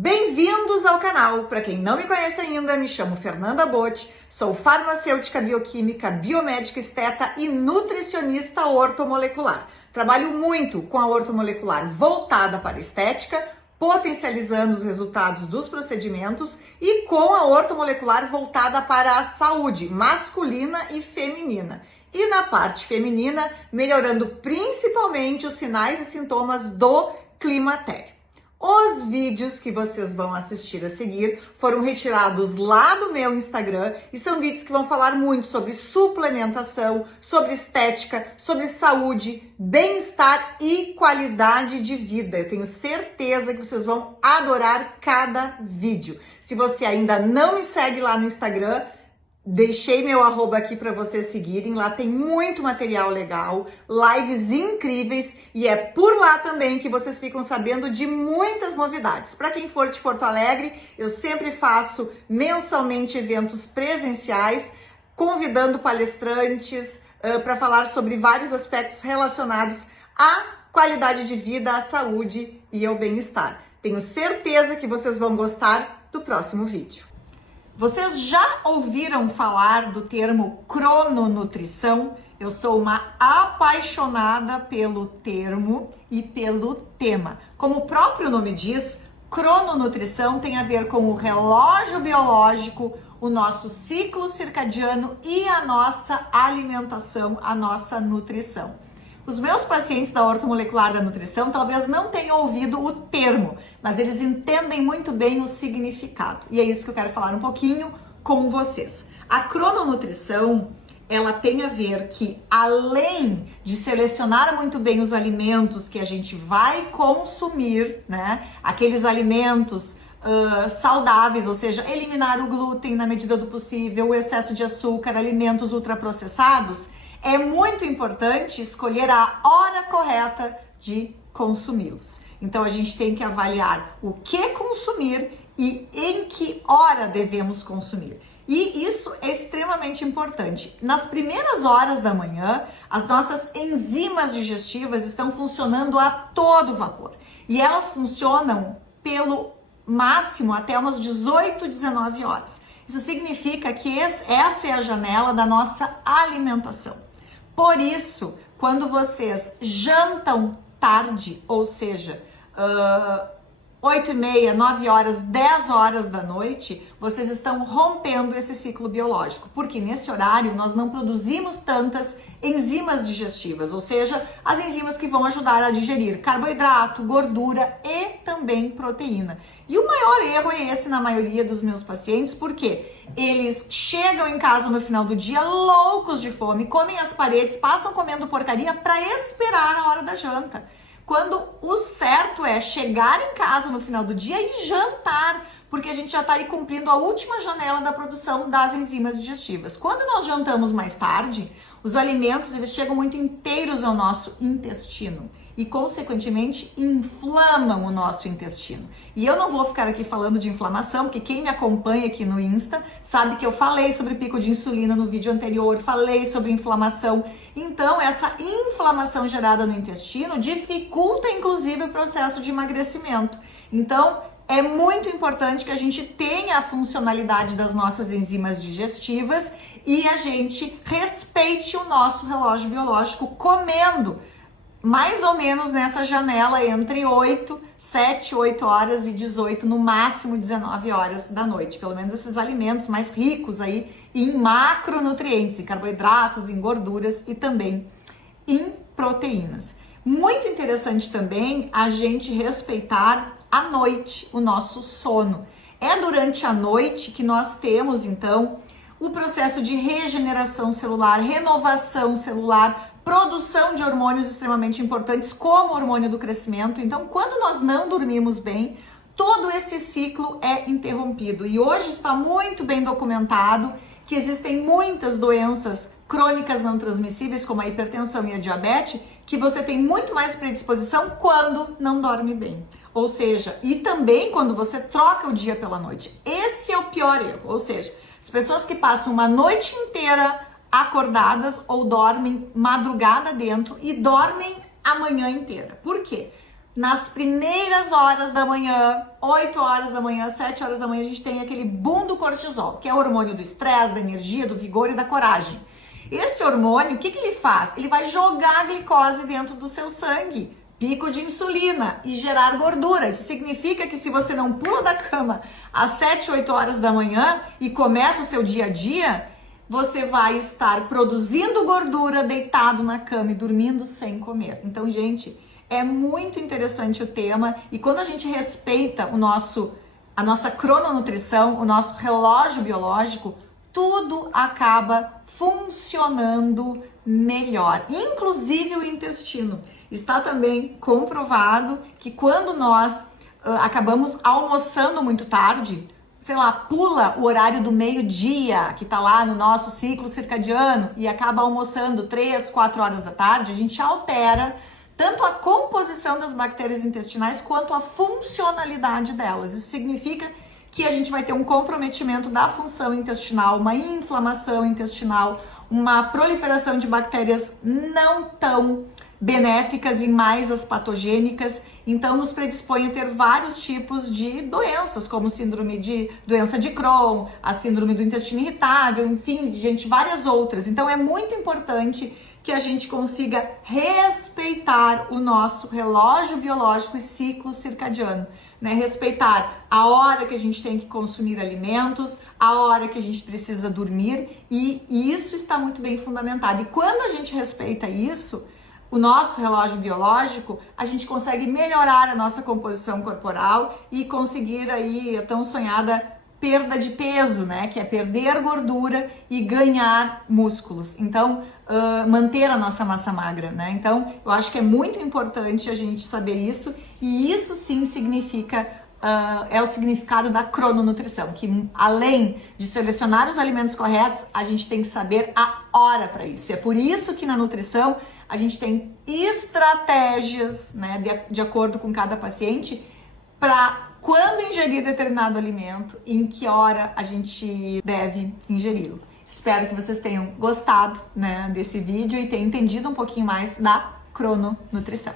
Bem-vindos ao canal! Para quem não me conhece ainda, me chamo Fernanda Botti, sou farmacêutica bioquímica, biomédica esteta e nutricionista ortomolecular. Trabalho muito com a ortomolecular voltada para a estética, potencializando os resultados dos procedimentos e com a ortomolecular voltada para a saúde masculina e feminina. E na parte feminina, melhorando principalmente os sinais e sintomas do climatério. Os vídeos que vocês vão assistir a seguir foram retirados lá do meu Instagram e são vídeos que vão falar muito sobre suplementação, sobre estética, sobre saúde, bem-estar e qualidade de vida. Eu tenho certeza que vocês vão adorar cada vídeo. Se você ainda não me segue lá no Instagram, deixei meu arroba aqui para vocês seguirem, lá tem muito material legal, lives incríveis e é por lá também que vocês ficam sabendo de muitas novidades. Para quem for de Porto Alegre, eu sempre faço mensalmente eventos presenciais, convidando palestrantes para falar sobre vários aspectos relacionados à qualidade de vida, à saúde e ao bem-estar. Tenho certeza que vocês vão gostar do próximo vídeo. Vocês já ouviram falar do termo crononutrição? Eu sou uma apaixonada pelo termo e pelo tema. Como o próprio nome diz, crononutrição tem a ver com o relógio biológico, o nosso ciclo circadiano e a nossa alimentação, a nossa nutrição. Os meus pacientes da ortomolecular da nutrição talvez não tenham ouvido o termo, mas eles entendem muito bem o significado. E é isso que eu quero falar um pouquinho com vocês. A crononutrição, ela tem a ver que, além de selecionar muito bem os alimentos que a gente vai consumir, né? Aqueles alimentos saudáveis, ou seja, eliminar o glúten na medida do possível, o excesso de açúcar, alimentos ultraprocessados, é muito importante escolher a hora correta de consumi-los. Então, a gente tem que avaliar o que consumir e em que hora devemos consumir. E isso é extremamente importante. Nas primeiras horas da manhã, as nossas enzimas digestivas estão funcionando a todo vapor. E elas funcionam pelo máximo até umas 18, 19 horas. Isso significa que essa é a janela da nossa alimentação. Por isso, quando vocês jantam tarde, ou seja, 8h30, 9 horas, 10 horas da noite, vocês estão rompendo esse ciclo biológico, porque nesse horário nós não produzimos tantas enzimas digestivas, ou seja, as enzimas que vão ajudar a digerir carboidrato, gordura e também proteína. E o maior erro é esse na maioria dos meus pacientes, porque eles chegam em casa no final do dia loucos de fome, comem as paredes, passam comendo porcaria para esperar a hora da janta. Quando o certo é chegar em casa no final do dia e jantar, porque a gente já está aí cumprindo a última janela da produção das enzimas digestivas. Quando nós jantamos mais tarde, os alimentos eles chegam muito inteiros ao nosso intestino e, consequentemente, inflamam o nosso intestino. E eu não vou ficar aqui falando de inflamação, porque quem me acompanha aqui no Insta sabe que eu falei sobre pico de insulina no vídeo anterior, falei sobre inflamação. Então, essa inflamação gerada no intestino dificulta, inclusive, o processo de emagrecimento. Então, é muito importante que a gente tenha a funcionalidade das nossas enzimas digestivas e a gente respeite o nosso relógio biológico comendo mais ou menos nessa janela entre 7, 8 horas e 18, no máximo 19 horas da noite. Pelo menos esses alimentos mais ricos aí em macronutrientes, em carboidratos, em gorduras e também em proteínas. Muito interessante também a gente respeitar à noite o nosso sono. É durante a noite que nós temos, então, o processo de regeneração celular, renovação celular, produção de hormônios extremamente importantes, como o hormônio do crescimento. Então, quando nós não dormimos bem, todo esse ciclo é interrompido. E hoje está muito bem documentado que existem muitas doenças crônicas não transmissíveis, como a hipertensão e a diabetes, que você tem muito mais predisposição quando não dorme bem. Ou seja, e também quando você troca o dia pela noite. Esse é o pior erro. Ou seja, as pessoas que passam uma noite inteira acordadas ou dormem madrugada dentro e dormem a manhã inteira. Por quê? nas primeiras horas da manhã, 8 horas da manhã, 7 horas da manhã, a gente tem aquele boom do cortisol, que é o hormônio do estresse, da energia, do vigor e da coragem. Esse hormônio, o que ele faz? Ele vai jogar a glicose dentro do seu sangue, pico de insulina e gerar gordura. Isso significa que se você não pula da cama às 7, 8 horas da manhã e começa o seu dia a dia, você vai estar produzindo gordura deitado na cama e dormindo sem comer. Então, gente, é muito interessante o tema e quando a gente respeita a nossa crononutrição, o nosso relógio biológico, tudo acaba funcionando melhor, inclusive o intestino. Está também comprovado que quando nós acabamos almoçando muito tarde, sei lá, pula o horário do meio-dia, que tá lá no nosso ciclo circadiano, e acaba almoçando 3, 4 horas da tarde, a gente altera tanto a composição das bactérias intestinais quanto a funcionalidade delas. Isso significa que a gente vai ter um comprometimento da função intestinal, uma inflamação intestinal, uma proliferação de bactérias não tão benéficas e mais as patogênicas, então nos predispõe a ter vários tipos de doenças, como síndrome de doença de Crohn, a síndrome do intestino irritável, enfim, gente, várias outras. Então é muito importante que a gente consiga respeitar o nosso relógio biológico e ciclo circadiano, né? Respeitar a hora que a gente tem que consumir alimentos, a hora que a gente precisa dormir, e isso está muito bem fundamentado. E quando a gente respeita isso, o nosso relógio biológico, a gente consegue melhorar a nossa composição corporal e conseguir aí a tão sonhada perda de peso, né? Que é perder gordura e ganhar músculos. Então, manter a nossa massa magra, né? Então, eu acho que é muito importante a gente saber isso, e isso sim significa, é o significado da crononutrição, que além de selecionar os alimentos corretos, a gente tem que saber a hora para isso. E é por isso que na nutrição a gente tem estratégias, né, de acordo com cada paciente, para quando ingerir determinado alimento, em que hora a gente deve ingeri-lo. Espero que vocês tenham gostado, né, desse vídeo e tenham entendido um pouquinho mais da crononutrição.